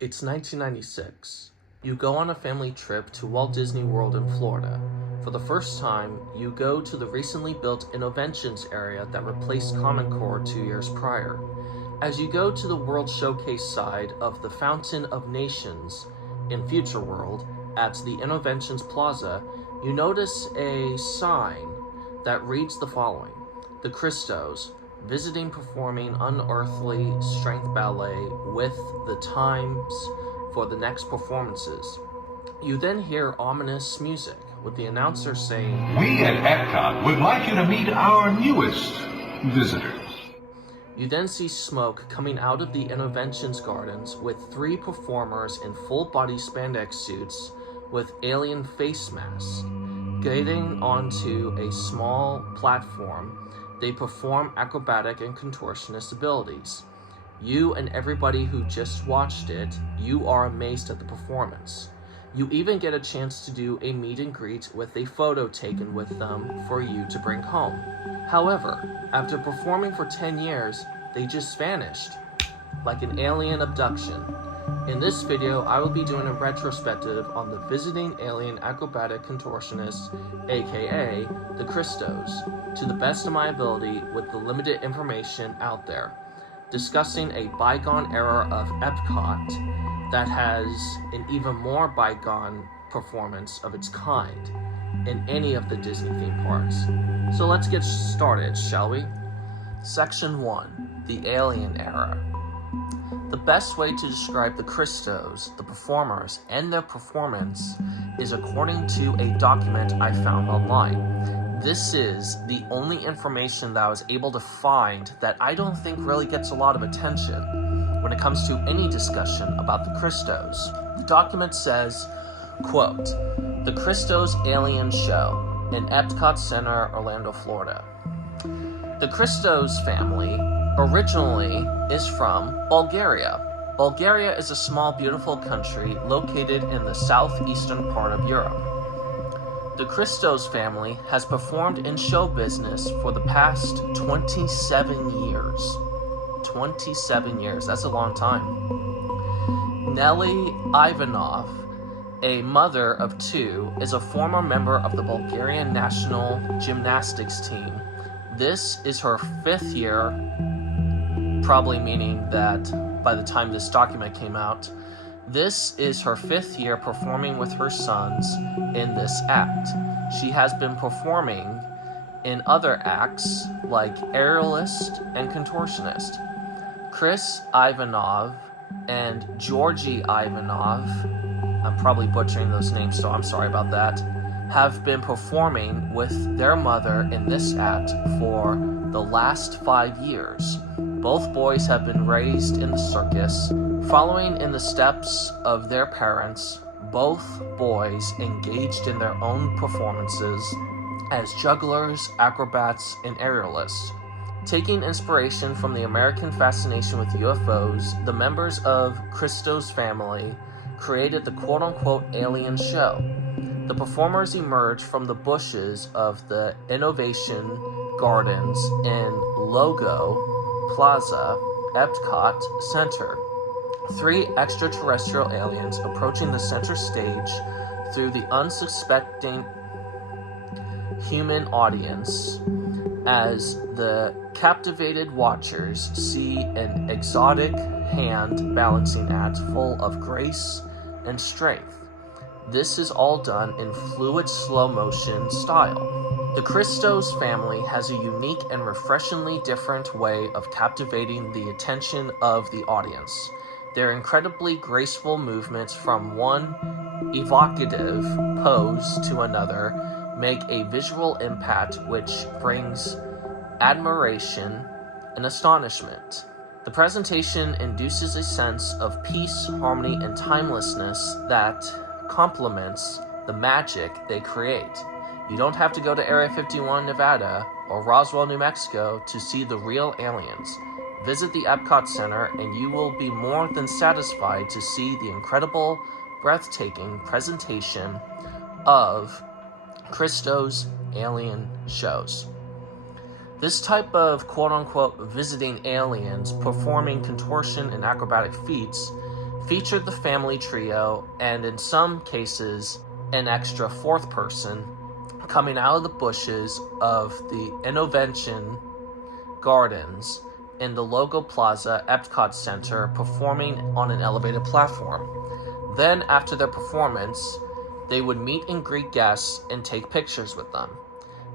It's 1996. You go on a family trip to Walt Disney World in Florida. For the first time, you go to the recently built Innoventions area that replaced CommuniCore 2 years prior. As you go to the World Showcase side of the Fountain of Nations in Future World at the Innoventions Plaza, you notice a sign that reads the following: The Kristos, visiting performing unearthly strength ballet with the times for the next performances. You then hear ominous music with the announcer saying, "We at Epcot would like you to meet our newest visitors." You then see smoke coming out of the Innoventions gardens with 3 performers in full-body spandex suits with alien face masks. Getting onto a small platform, they perform acrobatic and contortionist abilities. You and everybody who just watched it, you are amazed at the performance. You even get a chance to do a meet and greet with a photo taken with them for you to bring home. However, after performing for 10 years, they just vanished, like an alien abduction. In this video, I will be doing a retrospective on the visiting alien acrobatic contortionist, aka the Kristos, to the best of my ability with the limited information out there, discussing a bygone era of Epcot that has an even more bygone performance of its kind in any of the Disney theme parks. So let's get started, shall we? Section 1, the Alien Era. The best way to describe the Kristos, the performers, and their performance is according to a document I found online. This is the only information that I was able to find that I don't think really gets a lot of attention when it comes to any discussion about the Kristos. The document says, quote, "The Kristos Alien Show in Epcot Center, Orlando, Florida. The Kristos family originally is from Bulgaria. Bulgaria is a small, beautiful country located in the southeastern part of Europe. The Kristos family has performed in show business for the past 27 years. 27 years, that's a long time. Nelly Ivanov, a mother of 2, is a former member of the Bulgarian national gymnastics team. This is her 5th year, probably meaning that by the time this document came out, this is her 5th year performing with her sons in this act. She has been performing in other acts like aerialist and contortionist. Chris Ivanov and Georgy Ivanov, I'm probably butchering those names, so I'm sorry about that, have been performing with their mother in this act for the last 5 years. Both boys have been raised in the circus. Following in the steps of their parents, both boys engaged in their own performances as jugglers, acrobats, and aerialists. Taking inspiration from the American fascination with UFOs, the members of Kristos family created the quote-unquote alien show. The performers emerged from the bushes of the Innovation Gardens in Logo Plaza, Epcot Center. 3 extraterrestrial aliens approaching the center stage through the unsuspecting human audience as the captivated watchers see an exotic hand balancing act full of grace and strength. This is all done in fluid slow motion style. The Kristos family has a unique and refreshingly different way of captivating the attention of the audience. Their incredibly graceful movements from one evocative pose to another make a visual impact which brings admiration and astonishment. The presentation induces a sense of peace, harmony, and timelessness that complements the magic they create. You don't have to go to Area 51, Nevada, or Roswell, New Mexico to see the real aliens. Visit the Epcot Center and you will be more than satisfied to see the incredible, breathtaking presentation of Kristos alien shows. This type of quote-unquote visiting aliens performing contortion and acrobatic feats featured the family trio, and in some cases, an extra fourth person coming out of the bushes of the Innovention Gardens in the Logo Plaza Epcot Center, performing on an elevated platform. Then, after their performance, they would meet and greet guests and take pictures with them.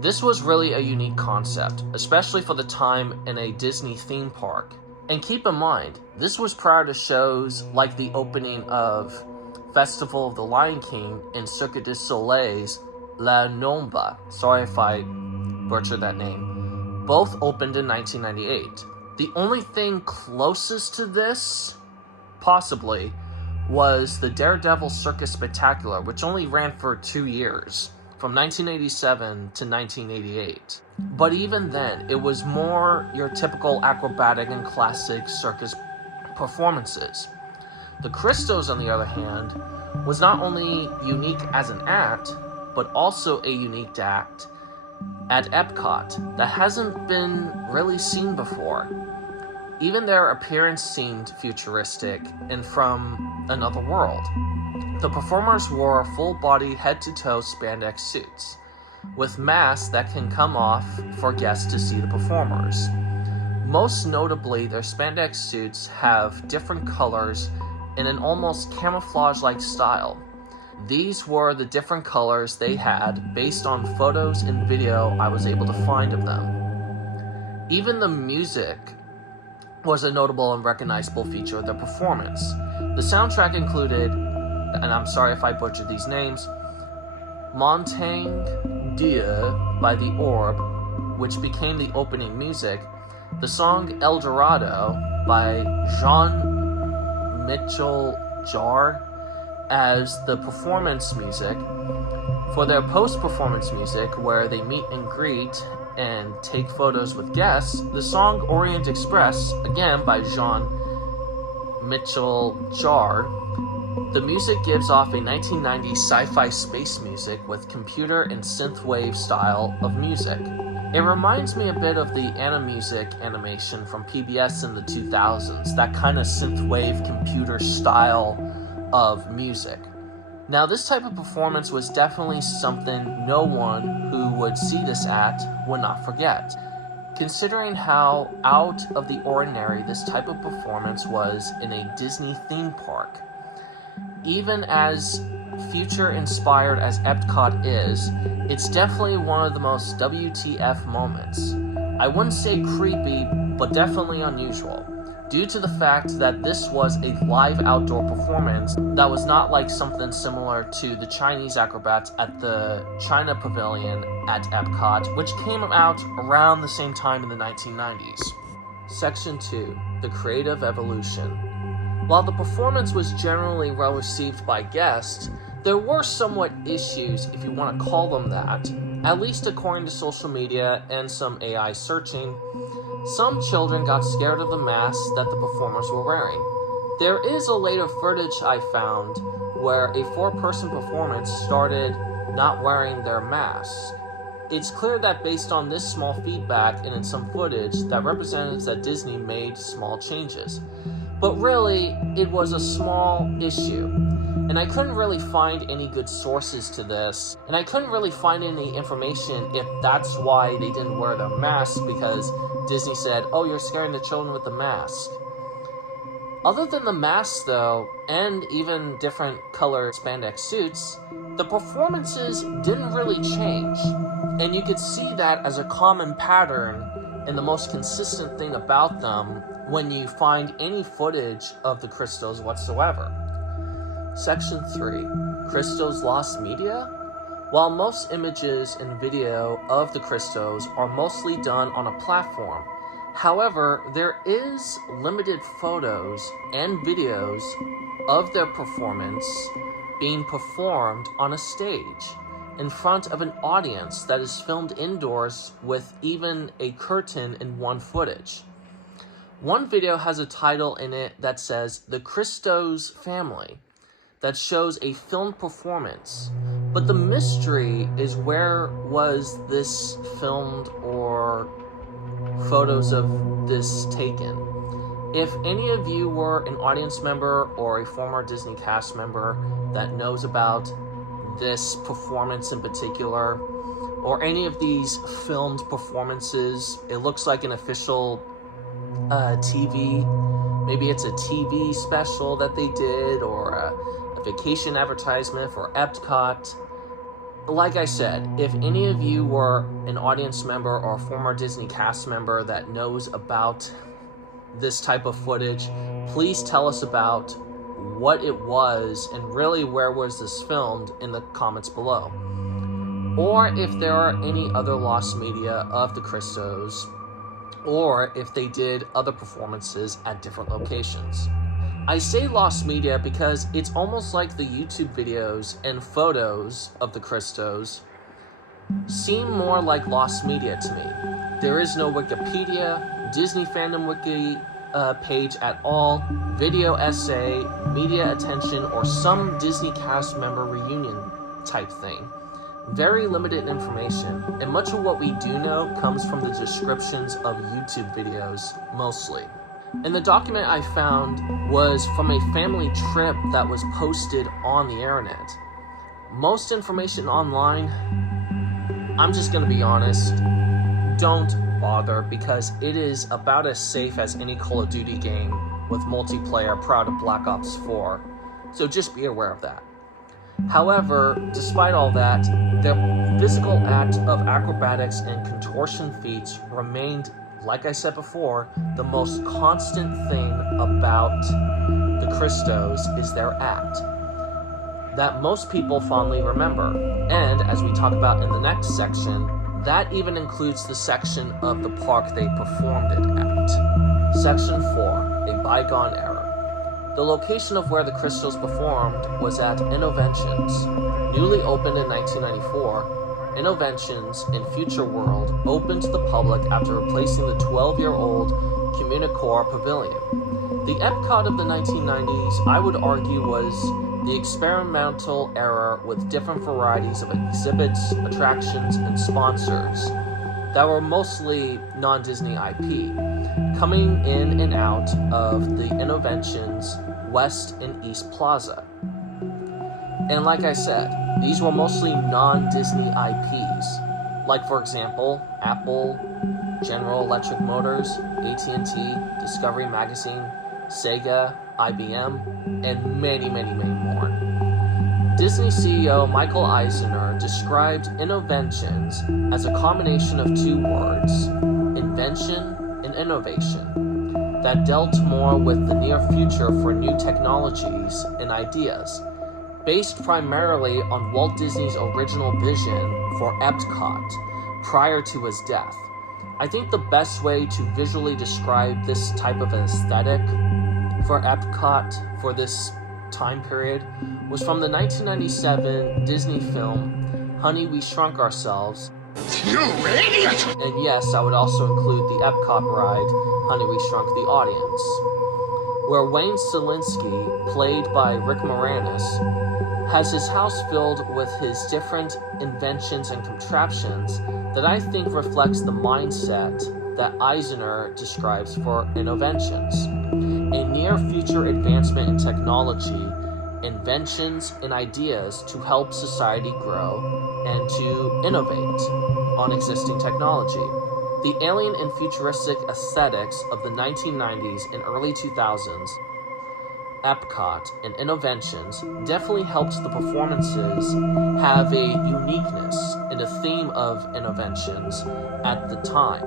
This was really a unique concept, especially for the time in a Disney theme park. And keep in mind, this was prior to shows like the opening of Festival of the Lion King and Cirque du Soleil's La Nomba. Sorry if I butchered that name. Both opened in 1998. The only thing closest to this, possibly, was the Daredevil Circus Spectacular, which only ran for 2 years, from 1987 to 1988. But even then, it was more your typical acrobatic and classic circus performances. The Kristos, on the other hand, was not only unique as an act, but also a unique act at Epcot that hasn't been really seen before. Even their appearance seemed futuristic and from another world. The performers wore full-body, head-to-toe spandex suits, with masks that can come off for guests to see the performers. Most notably, their spandex suits have different colors in an almost camouflage-like style. These were the different colors they had based on photos and video I was able to find of them. Even the music was a notable and recognizable feature of their performance. The soundtrack included, and I'm sorry if I butchered these names, Montagne Dieu by The Orb, which became the opening music, the song El Dorado by Jean-Michel Jarre as the performance music. For their post-performance music, where they meet and greet and take photos with guests, the song Orient Express, again by Jean-Michel Jarre. The music gives off a 1990s sci-fi space music with computer and synthwave style of music. It reminds me a bit of the Animusic animation from PBS in the 2000s, that kind of synthwave computer style of music. Now, this type of performance was definitely something no one who would see this at would not forget, considering how out of the ordinary this type of performance was in a Disney theme park. Even as future-inspired as Epcot is, it's definitely one of the most WTF moments. I wouldn't say creepy, but definitely unusual, due to the fact that this was a live outdoor performance that was not like something similar to the Chinese acrobats at the China Pavilion at Epcot, which came out around the same time in the 1990s. Section 2. The Creative Evolution. While the performance was generally well received by guests, there were somewhat issues, if you want to call them that, at least according to social media and some AI searching. Some children got scared of the masks that the performers were wearing. There is a later footage I found where a 4-person performance started not wearing their masks. It's clear that based on this small feedback and in some footage, that represents that Disney made small changes. But really, it was a small issue. And I couldn't really find any good sources to this, and I couldn't really find any information if that's why they didn't wear their masks, because Disney said, oh, you're scaring the children with the mask. Other than the masks, though, and even different color spandex suits, the performances didn't really change. And you could see that as a common pattern and the most consistent thing about them when you find any footage of the Kristos whatsoever. Section 3. Kristos Lost Media? While most images and video of the Kristos are mostly done on a platform, however, there is limited photos and videos of their performance being performed on a stage in front of an audience that is filmed indoors with even a curtain in one footage. One video has a title in it that says The Kristos Family, that shows a filmed performance, but the mystery is where was this filmed or photos of this taken. If any of you were an audience member or a former Disney cast member that knows about this performance in particular, or any of these filmed performances, it looks like an official TV, maybe it's a TV special that they did, or a vacation advertisement for Epcot. Like I said, if any of you were an audience member or a former Disney cast member that knows about this type of footage, please tell us about what it was and really where was this filmed in the comments below. Or if there are any other lost media of the Kristos, or if they did other performances at different locations. I say lost media because it's almost like the YouTube videos and photos of the Kristos seem more like lost media to me. There is no Wikipedia, Disney fandom wiki page at all, video essay, media attention, or some Disney cast member reunion type thing. Very limited information, and much of what we do know comes from the descriptions of YouTube videos, mostly. And the document I found was from a family trip that was posted on the internet. Most information online, I'm just gonna be honest, don't bother, because it is about as safe as any Call of Duty game with multiplayer proud of Black Ops 4, so just be aware of that. However, despite all that, the physical act of acrobatics and contortion feats remained, like I said before, the most constant thing about the Kristos is their act that most people fondly remember. And as we talk about in the next section, that even includes the section of the park they performed it at. Section 4, a bygone era. The location of where the Kristos performed was at Innoventions. Newly opened in 1994, Innoventions in Future World opened to the public after replacing the 12-year-old CommuniCore Pavilion. The Epcot of the 1990s, I would argue, was the experimental era with different varieties of exhibits, attractions, and sponsors that were mostly non-Disney IP, coming in and out of the Innoventions West and East Plaza. And like I said, these were mostly non-Disney IPs, like for example, Apple, General Electric Motors, AT&T, Discovery Magazine, Sega, IBM, and many, many, many more. Disney CEO Michael Eisner described Innoventions as a combination of two words, invention and innovation, that dealt more with the near future for new technologies and ideas, based primarily on Walt Disney's original vision for Epcot prior to his death. I think the best way to visually describe this type of aesthetic for Epcot for this time period was from the 1997 Disney film Honey, We Shrunk Ourselves. You idiot! And yes, I would also include the Epcot ride Honey, We Shrunk the Audience, where Wayne Selinsky, played by Rick Moranis, has his house filled with his different inventions and contraptions that I think reflects the mindset that Eisner describes for Innoventions. A near-future advancement in technology, inventions, and ideas to help society grow and to innovate on existing technology. The alien and futuristic aesthetics of the 1990s and early 2000s, Epcot and Innoventions definitely helped the performances have a uniqueness and a theme of Innoventions at the time.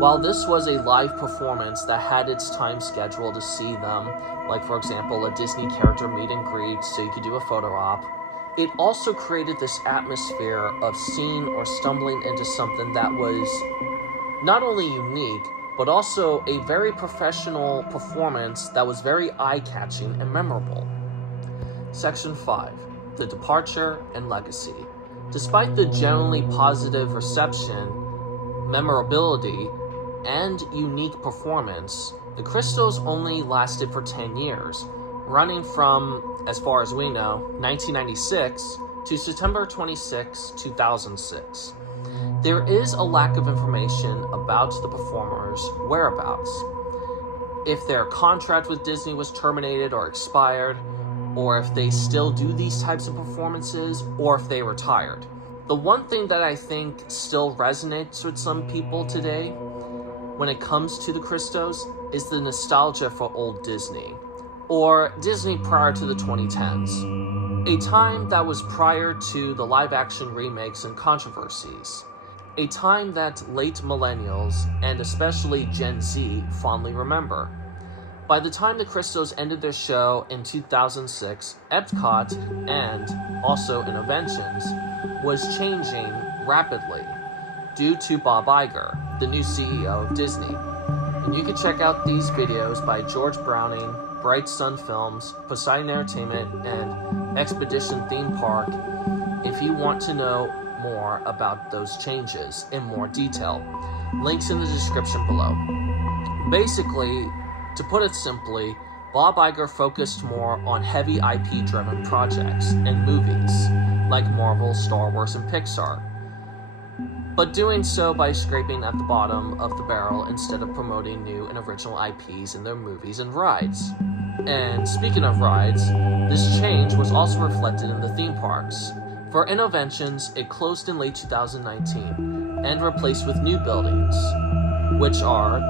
While this was a live performance that had its time schedule to see them, like for example a Disney character meet and greet so you could do a photo op, it also created this atmosphere of seeing or stumbling into something that was not only unique, but also a very professional performance that was very eye-catching and memorable. Section 5, the departure and legacy. Despite the generally positive reception, memorability, and unique performance, the Kristos only lasted for 10 years, running from, as far as we know, 1996 to September 26, 2006. There is a lack of information about the performers' whereabouts. If their contract with Disney was terminated or expired, or if they still do these types of performances, or if they retired. The one thing that I think still resonates with some people today when it comes to the Kristos is the nostalgia for old Disney, or Disney prior to the 2010s, a time that was prior to the live-action remakes and controversies, a time that late millennials, and especially Gen Z, fondly remember. By the time the Kristos ended their show in 2006, Epcot, and also Innoventions, was changing rapidly due to Bob Iger, the new CEO of Disney. And you can check out these videos by George Browning, Bright Sun Films, Poseidon Entertainment, and Expedition Theme Park if you want to know more about those changes in more detail. Links in the description below. Basically, to put it simply, Bob Iger focused more on heavy IP-driven projects and movies, like Marvel, Star Wars, and Pixar, but doing so by scraping at the bottom of the barrel instead of promoting new and original IPs in their movies and rides. And speaking of rides, this change was also reflected in the theme parks. For Innoventions, it closed in late 2019 and replaced with new buildings, which are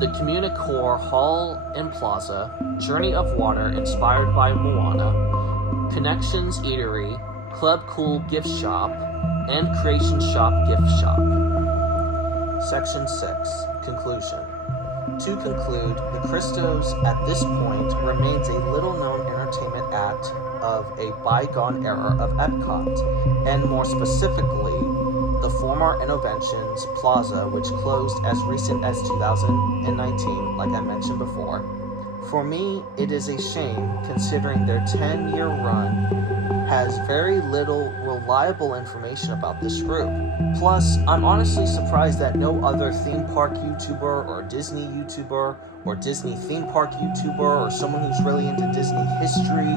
the CommuniCore Hall and Plaza, Journey of Water inspired by Moana, Connections Eatery, Club Cool Gift Shop, and Creation Shop Gift Shop. Section 6. Conclusion. To conclude, the Kristos at this point remains a little-known entertainment act of a bygone era of Epcot, and more specifically, the former Innoventions Plaza, which closed as recent as 2019, like I mentioned before. For me, it is a shame considering their 10-year run has very little reliable information about this group. Plus, I'm honestly surprised that no other theme park YouTuber or Disney YouTuber or Disney theme park YouTuber or someone who's really into Disney history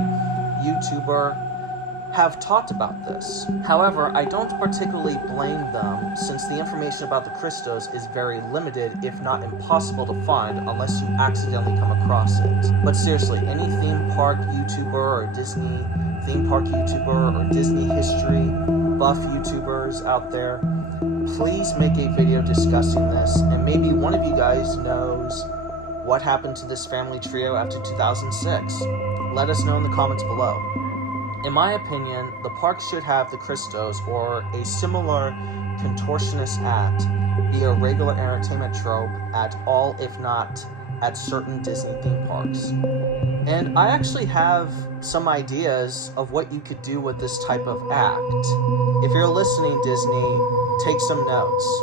YouTuber have talked about this. However, I don't particularly blame them since the information about the Kristos is very limited, if not impossible to find unless you accidentally come across it. But seriously, any theme park YouTuber or Disney theme park YouTuber or Disney history buff YouTubers out there, please make a video discussing this, and maybe one of you guys knows what happened to this family trio after 2006. Let us know in the comments below. In my opinion, the park should have the Kristos or a similar contortionist act be a regular entertainment trope at all, if not at certain Disney theme parks. And I actually have some ideas of what you could do with this type of act. If you're listening, Disney, take some notes.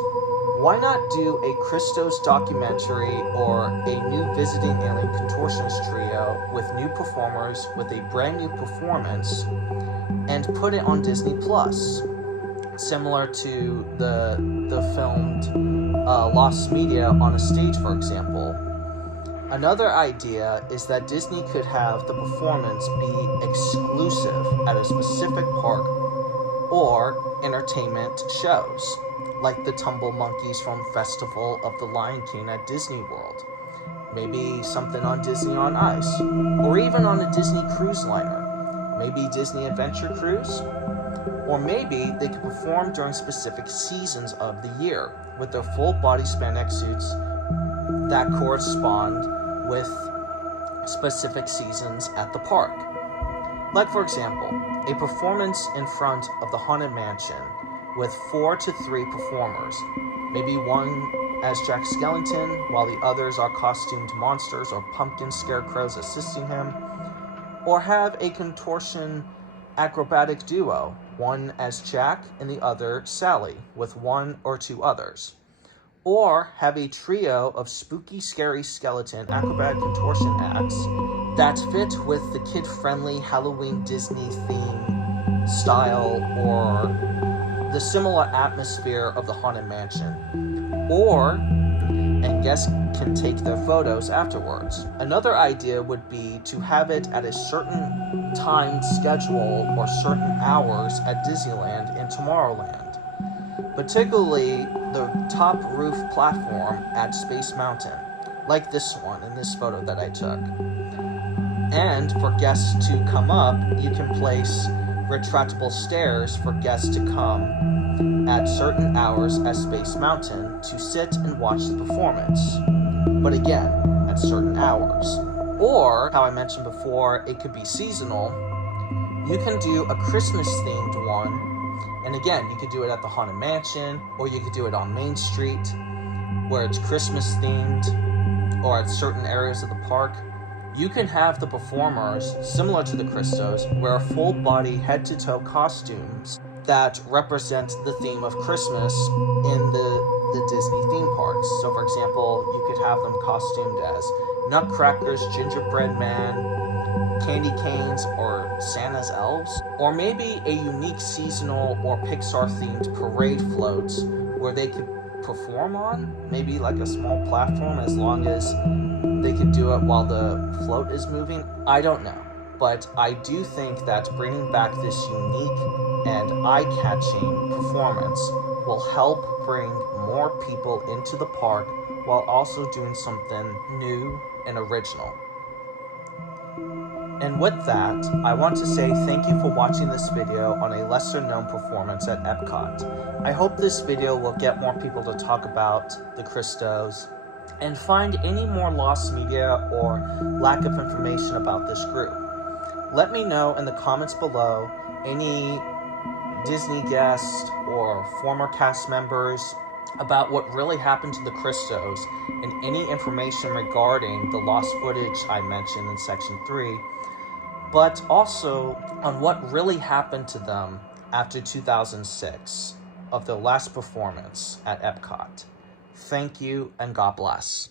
Why not do a Kristos documentary or a new visiting alien contortionist trio with new performers with a brand new performance and put it on Disney Plus, similar to the filmed Lost Media on a stage, for example. Another idea is that Disney could have the performance be exclusive at a specific park or entertainment shows, like the Tumble Monkeys from Festival of the Lion King at Disney World. Maybe something on Disney on Ice, or even on a Disney cruise liner. Maybe Disney Adventure Cruise? Or maybe they could perform during specific seasons of the year with their full body spandex suits that correspond with specific seasons at the park. Like, for example, a performance in front of the Haunted Mansion with 4 to 3 performers, maybe one as Jack Skellington, while the others are costumed monsters or pumpkin scarecrows assisting him, or have a contortion acrobatic duo, one as Jack and the other Sally, with 1 or 2 others. Or have a trio of spooky, scary skeleton acrobatic contortion acts that fit with the kid-friendly Halloween Disney theme style or the similar atmosphere of the Haunted Mansion. Or, and guests can take their photos afterwards. Another idea would be to have it at a certain time schedule or certain hours at Disneyland and Tomorrowland, particularly the top roof platform at Space Mountain, like this one in this photo that I took. And for guests to come up, you can place retractable stairs for guests to come at certain hours at Space Mountain to sit and watch the performance, but again, at certain hours. Or, how I mentioned before, it could be seasonal. You can do a Christmas-themed one, and again, you could do it at the Haunted Mansion, or you could do it on Main Street, where it's Christmas-themed, or at certain areas of the park. You can have the performers, similar to the Kristos, wear full-body, head-to-toe costumes that represent the theme of Christmas in the Disney theme parks. So, for example, you could have them costumed as nutcrackers, gingerbread man, candy canes, or Santa's elves. Or maybe a unique seasonal or Pixar-themed parade float where they could perform on, maybe like a small platform, as long as they could do it while the float is moving. I don't know, but I do think that bringing back this unique and eye-catching performance will help bring more people into the park while also doing something new and original. And with that, I want to say thank you for watching this video on a lesser-known performance at Epcot. I hope this video will get more people to talk about the Kristos and find any more lost media or lack of information about this group. Let me know in the comments below any Disney guests or former cast members about what really happened to the Kristos and any information regarding the lost footage I mentioned in section 3, but also on what really happened to them after 2006 of their last performance at Epcot. Thank you, and God bless.